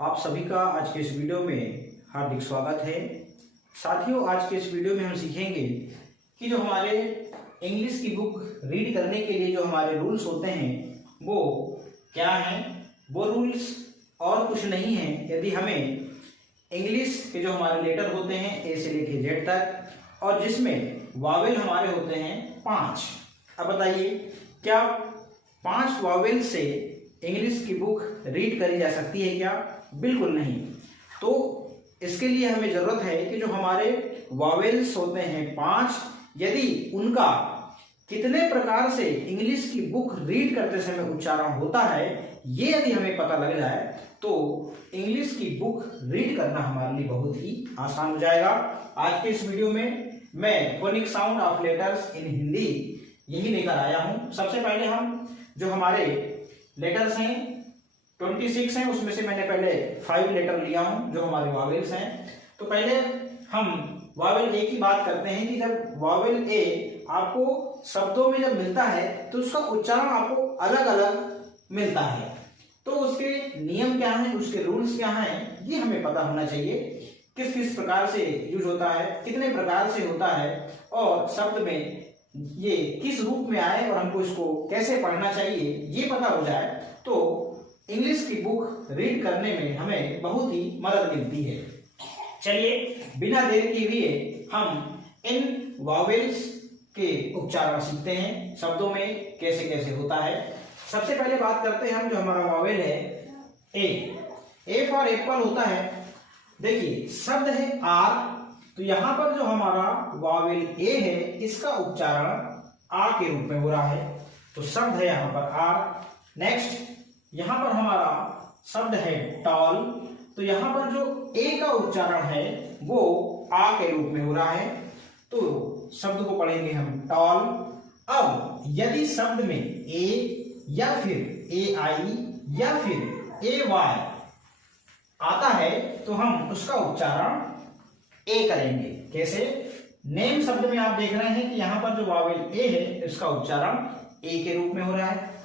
आप सभी का आज के इस वीडियो में हार्दिक स्वागत है। साथियों, आज के इस वीडियो में हम सीखेंगे कि जो हमारे इंग्लिश की बुक रीड करने के लिए जो हमारे रूल्स होते हैं वो क्या हैं। वो रूल्स और कुछ नहीं हैं। यदि हमें इंग्लिश के जो हमारे लेटर होते हैं ए से लेके जेड तक और जिसमें वावेल हमारे होते हैं 5। अब बताइए, क्या 5 वावेल से इंग्लिश की बुक रीड करी जा सकती है क्या? बिल्कुल नहीं। तो इसके लिए हमें जरूरत है कि जो हमारे वावेल्स होते हैं 5, यदि उनका कितने प्रकार से इंग्लिश की बुक रीड करते समय उच्चारण होता है, ये यदि हमें पता लग जाए तो इंग्लिश की बुक रीड करना हमारे लिए बहुत ही आसान हो जाएगा। आज के इस वीडियो में मैं phonic sound of letters in Hindi यही लेकर आया हूं। सबसे पहले हम जो हमारे लेटर्स हैं 26 हैं, उसमें से मैंने पहले 5 लेटर लिया हूं जो हमारे वावेल्स हैं। तो पहले हम वावेल ए की बात करते हैं कि जब वावेल ए आपको शब्दों में जब मिलता है तो उसका उच्चारण आपको अलग अलग मिलता है। तो उसके नियम क्या हैं, उसके रूल्स क्या हैं, ये हमें पता होना चाहिए। किस किस प्रकार से यूज होता है, कितने प्रकार से होता है और शब्द में ये किस रूप में आए और हमको इसको कैसे पढ़ना चाहिए, ये पता हो जाए तो इंग्लिश की बुक रीड करने में हमें बहुत ही मदद मिलती है। चलिए बिना देर किए हम इन वावेल्स के उच्चारण सीखते हैं, शब्दों में कैसे कैसे होता है। सबसे पहले बात करते हैं हम जो हमारा वावेल है ए फॉर एप्पल होता है। देखिए शब्द है आर, तो यहां पर जो हमारा वावेल ए है इसका उच्चारण आ के रूप में हो रहा है, तो शब्द है यहां पर आर। नेक्स्ट यहां पर हमारा शब्द है टॉल, तो यहां पर जो ए का उच्चारण है वो आ के रूप में हो रहा है, तो शब्द को पढ़ेंगे हम टॉल। अब यदि शब्द में ए या फिर ए आई या फिर ए वाई आता है तो हम उसका उच्चारण ए करेंगे। कैसे? नेम शब्द में आप देख रहे हैं कि यहां पर जो वावेल ए है इसका उच्चारण ए के रूप में हो रहा है।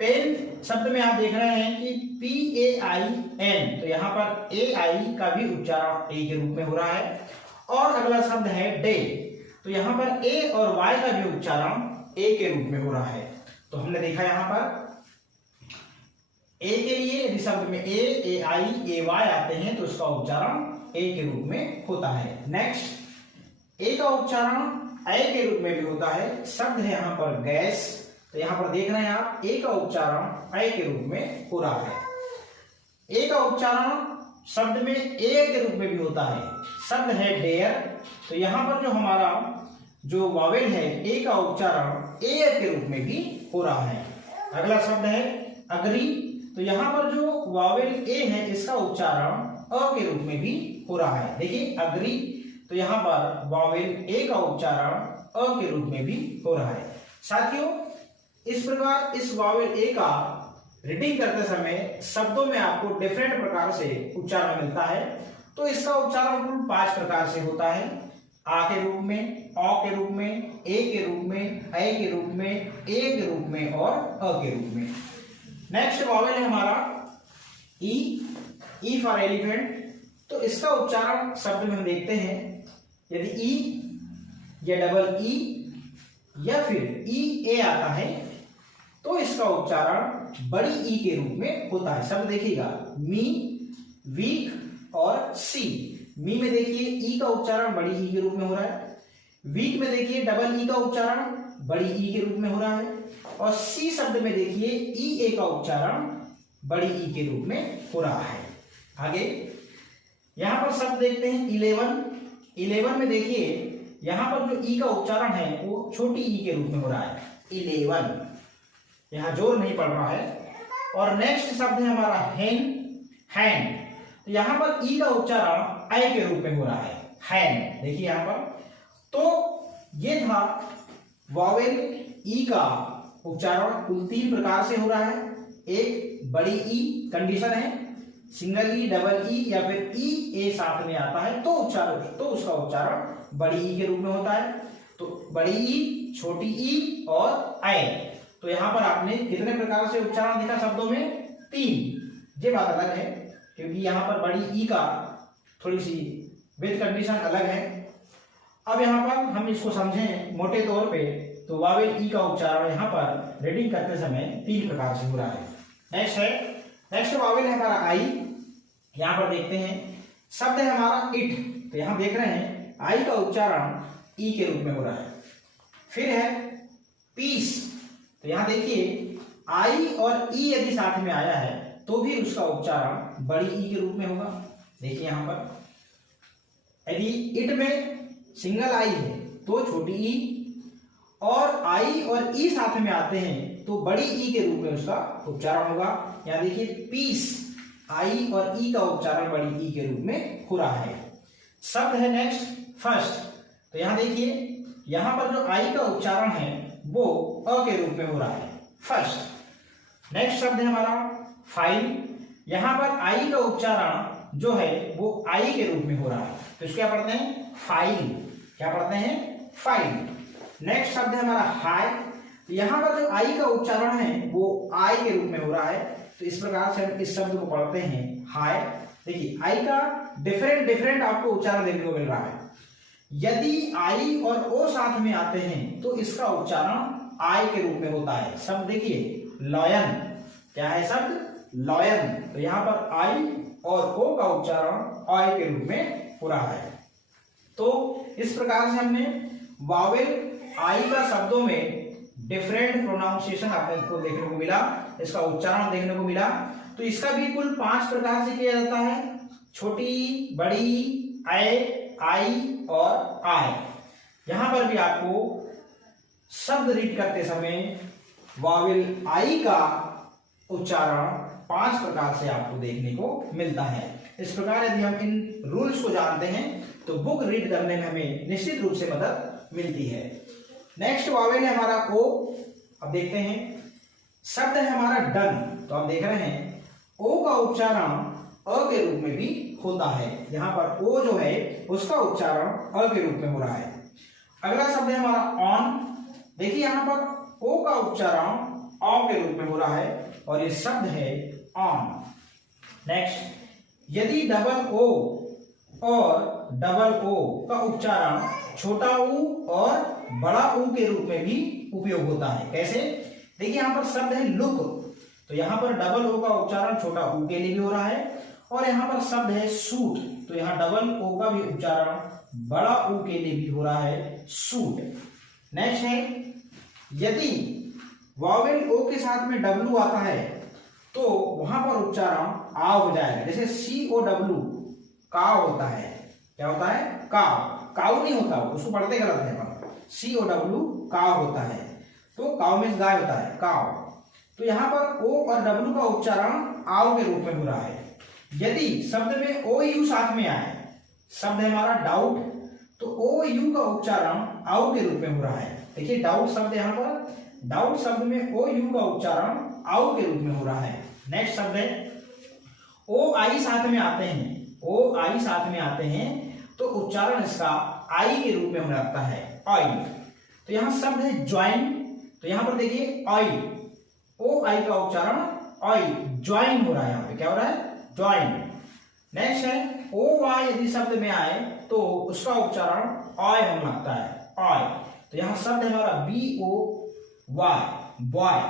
पेन शब्द में आप देख रहे हैं कि PAIN, तो यहां पर ए आई का भी उच्चारण ए के रूप में हो रहा है। और अगला शब्द है डे, तो यहां पर ए और वाई का भी उच्चारण ए के रूप में हो रहा है। तो हमने देखा यहां पर ए के लिए यदि शब्द में ए आई ए वाई आते हैं तो उसका उच्चारण ए के रूप में होता है। नेक्स्ट ए का उच्चारण ए के रूप में भी होता है। शब्द है यहां पर गैस, तो यहां पर देख रहे हैं आप ए का उच्चारण ए के रूप में हो रहा है। ए का उच्चारण शब्द में ए के रूप में भी होता है। शब्द है डेयर, तो यहां पर जो हमारा जो वावेल है ए का उच्चारण ए के रूप में भी हो रहा है। अगला शब्द है अग्री, तो यहां पर जो वावेल ए है इसका उच्चारण अ के रूप में भी हो रहा है। देखिए अग्री, तो यहां पर वावेल ए का उच्चारण अ के रूप में भी हो रहा है। साथियों, इस प्रकार इस वावेल ए का रीडिंग करते समय शब्दों में आपको डिफरेंट प्रकार से उच्चारण मिलता है। तो इसका उच्चारण कुल 5 प्रकार से होता है। आ के रूप में, औ के रूप में, ए के रूप में, ऐ के रूप में, ए के रूप में और अ के रूप में। नेक्स्ट वावेल है हमारा ई फॉर एलिफेंट, तो इसका उच्चारण शब्द में हम देखते हैं यदि ई या डबल ई या फिर ई ए आता है तो इसका उच्चारण बड़ी ई के रूप में होता है। शब्द देखिएगा मी, वीक और सी। मी में देखिए ई का उच्चारण बड़ी ई के रूप में हो रहा है। वीक में देखिए डबल ई का उच्चारण बड़ी ई के रूप में हो रहा है। और सी शब्द में देखिए ई ए का उच्चारण बड़ी ई के रूप में हो रहा है। आगे यहां पर शब्द देखते हैं 11 में देखिए यहां पर जो ई का उच्चारण है वो छोटी ई के रूप में हो रहा है 11, यहां जोर नहीं पड़ रहा है। और नेक्स्ट शब्द है हमारा हैंड, तो यहां पर ई का उच्चारण आई के रूप में हो रहा है हैंड। देखिए यहां पर, तो ये था वावेल ई का उच्चारण कुल 3 प्रकार से हो रहा है। एक बड़ी ई कंडीशन है, सिंगल ई, डबल ई या फिर ई ए साथ में आता है तो उसका उच्चारण बड़ी ई के रूप में होता है। तो बड़ी ई, छोटी ई और आई। तो यहां पर आपने कितने प्रकार से उच्चारण देखा शब्दों में? 3। ये बात अलग है। क्योंकि यहाँ पर बड़ी ई का थोड़ी सी विद कंडीशन अलग है। अब यहाँ पर हम इसको समझें मोटे तौर पे, तो वावेल ई का उच्चारण यहाँ पर रीडिंग करते समय 3 प्रकार से हो रहा है। नेक्स्ट वावेल है हमारा आई। यहाँ पर देखते हैं शब्द है हमारा इट, तो यहाँ देख रहे हैं आई का उच्चारण ई के रूप में हो रहा है। फिर है पीस, तो यहाँ देखिए आई और ई यदि साथ में आया है तो भी उसका उच्चारण बड़ी ई के रूप में होगा। देखिए यहाँ पर यदि इट में सिंगल आई है तो छोटी ई, और आई और ई साथ में आते हैं तो बड़ी ई के रूप में उसका उच्चारण होगा। यहाँ देखिए पीस, आई और ई का उच्चारण बड़ी ई के रूप में हो रहा है। शब्द है नेक्स्ट फर्स्ट, तो यहाँ देखिए यहाँ पर जो आई का उच्चारण है वो अ के रूप में हो रहा है, फर्स्ट। नेक्स्ट शब्द है हमारा फाइल। यहाँ पर आई का उच्चारण जो है वो आई के रूप में हो रहा है, तो इसको क्या पढ़ते हैं फाइल, क्या पढ़ते हैं फाइल। नेक्स्ट शब्द है हमारा हाई। यहाँ पर जो आई का उच्चारण है वो आई के रूप में हो रहा है, तो इस प्रकार से हम इस शब्द को पढ़ते हैं हाई। देखिए आई का डिफरेंट आपको उच्चारण देखने को मिल रहा है। यदि आई और ओ साथ में आते हैं तो इसका उच्चारण आई के रूप में होता है। शब्द देखिए लॉयन, क्या है शब्द लॉयन, तो यहाँ पर आई और ओ का उच्चारण आई के रूप में हो रहा है। तो इस प्रकार से हमने वावेल आई का शब्दों में डिफरेंट प्रोनाउंसिएशन आपको देखने को मिला, इसका उच्चारण देखने को मिला। तो इसका भी कुल 5 प्रकार से किया जाता है, छोटी, बड़ी, आई और आय। यहां पर भी आपको शब्द रीड करते समय वावेल आई का उच्चारण 5 प्रकार से आपको देखने को मिलता है। इस प्रकार यदि हम इन रूल्स को जानते हैं तो बुक रीड करने में हमें निश्चित रूप से मदद मिलती है। नेक्स्ट वावेल है हमारा ओ। अब देखते हैं शब्द है हमारा डन, तो आप देख रहे हैं ओ का उच्चारण अ के रूप में भी होता है। यहाँ पर ओ जो है उसका उच्चारण अ के रूप में हो रहा है। अगला शब्द है हमारा ऑन। देखिए यहाँ पर ओ का उच्चारण ऑ के रूप में हो रहा है और ये शब्द है ऑन। नेक्स्ट यदि डबल ओ और डबल ओ का उच्चारण छोटा ऊ और बड़ा ऊ के रूप में भी उपयोग होता है। कैसे? देखिए यहाँ पर शब्द है लुक, तो यहाँ पर डबल ओ का उच्चारण छोटा ऊ के लिए भी हो रहा है, और यहाँ पर शब्द है सूट, तो यहाँ डबल ओ का भी उच्चारण बड़ा ऊ के लिए भी हो रहा है, सूट। नेक्स्ट है यदि वावेल ओ के साथ में डब्लू आता है तो वहां पर उच्चारण आ हो जाएगा। जैसे सी ओ डब्लू काव होता है, क्या होता है काव, काउ नहीं होता, उसको पढ़ते गलत है, सी ओ डब्लू काव होता है, तो काव में गाय होता है काव। तो यहाँ पर ओ और डब्लू का उच्चारण आओ के रूप में हो रहा है। यदि शब्द में ओ यू साथ में आए, शब्द है हमारा डाउट, तो ओ यू का उच्चारण आओ के रूप में हो रहा है। देखिए डाउट शब्द, यहाँ पर डाउट शब्द में ओ यू का उच्चारण आओ के रूप में हो रहा है। नेक्स्ट शब्द है ओ आई साथ में आते हैं, ओ आई साथ में आते हैं तो उच्चारण इसका आई के रूप में होने लगता है, आई। तो यहाँ शब्द है ज्वाइन, तो यहाँ पर देखिए आई, ओ आई का उच्चारण आई, ज्वाइन हो रहा है, यहाँ पे क्या हो रहा है ज्वाइन। नेक्स्ट है ओ वाई, यदि शब्द में आए तो उसका उच्चारण आय होने लगता है, आय। तो यहाँ शब्द है हमारा B O Y, boy,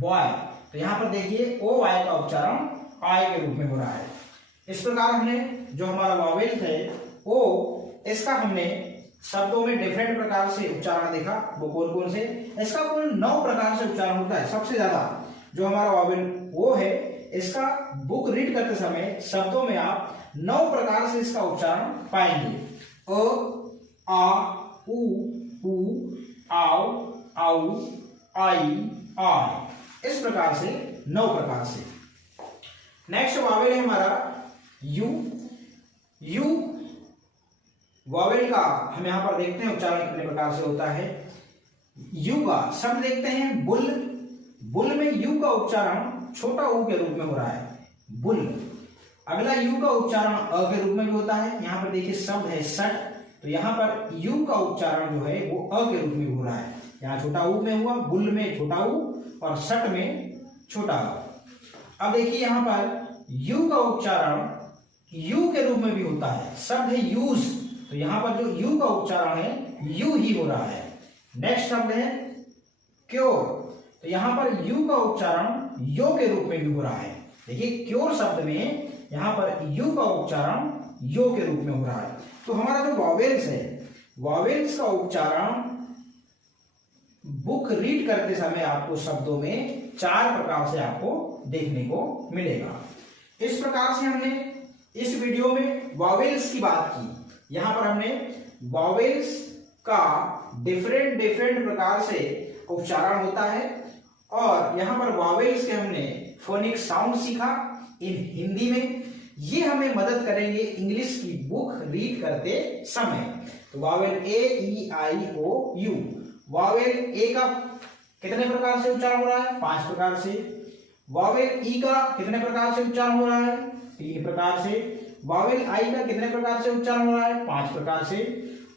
boy, तो यहाँ पर देखिए ओ वाई का उच्चारण आय के रूप में हो रहा है। इस प्रकार हमने जो हमारा वावेल थे ओ, इसका हमने शब्दों में डिफरेंट प्रकार से उच्चारण देखा, वो कौन कौन से, इसका कुल 9 प्रकार से उच्चारण होता है। सबसे ज्यादा जो हमारा वावेल वो है, इसका बुक रीड करते समय शब्दों में आप 9 प्रकार से इसका उच्चारण पाएंगे। अ, आ, उ, आओ, आउ, आई, आय, इस प्रकार से 9 प्रकार से। नेक्स्ट वावेल है हमारा यू। यू वावेल का हम यहां पर देखते हैं उच्चारण कितने प्रकार से होता है। यू का शब्द देखते हैं बुल, बुल में यू का उच्चारण छोटा ऊ के रूप में हो रहा है, बुल। अगला यू का उच्चारण अ के रूप में भी होता है। यहाँ पर देखिए शब्द है सट, तो यहाँ पर यू का उच्चारण जो है वो अ के रूप में हो रहा है। यहाँ छोटा ऊ में हुआ, बुल में छोटा ऊ और सट में छोटा ऊ। अब देखिए यहाँ पर यू का उच्चारण यू के रूप में भी होता है। शब्द है यूज, तो यहां पर जो यू का उच्चारण है यू ही हो रहा है। नेक्स्ट शब्द है क्योर, तो यहां पर यू का उच्चारण यो के रूप में भी हो रहा है। देखिए क्योर शब्द में यहां पर यू का उच्चारण यो के रूप में हो रहा है। तो हमारा जो वॉवेल्स है, वॉवेल्स का उच्चारण बुक रीड करते समय आपको शब्दों में 4 प्रकार से आपको देखने को मिलेगा। इस प्रकार से हमने इस वीडियो में वॉवेल्स की बात की। यहां पर हमने वॉवेल्स का डिफरेंट प्रकार से उच्चारण होता है और यहां पर वॉवेल्स के हमने फोनिक साउंड सीखा इन हिंदी में। ये हमें मदद करेंगे इंग्लिश की बुक रीड करते समय। तो vowel A, E, I, O, U. Vowel A का कितने प्रकार से उच्चारण हो रहा है? 5 प्रकार से। वॉवेल ई का कितने प्रकार से उच्चारण हो रहा है? 3 प्रकार से। वॉवेल आई का कितने प्रकार से उच्चारण हो रहा है? 5 प्रकार से।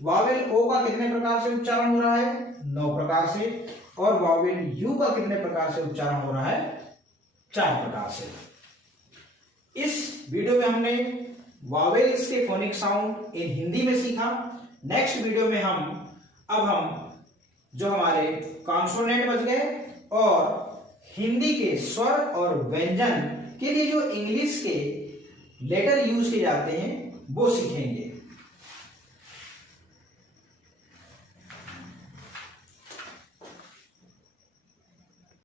वॉवेल ओ का कितने प्रकार से उच्चारण हो रहा है? 9 प्रकार से। और वॉवेल यू का कितने प्रकार से उच्चारण हो रहा है? 4 प्रकार से। इस वीडियो में हमने वॉवेल्स के फोनिक साउंड इन हिंदी में सीखा। नेक्स्ट वीडियो में हम जो हमारे कॉन्सोनेंट बच गए और हिंदी के स्वर और व्यंजन के लिए जो इंग्लिश के लेटर यूज किए जाते हैं वो सीखेंगे।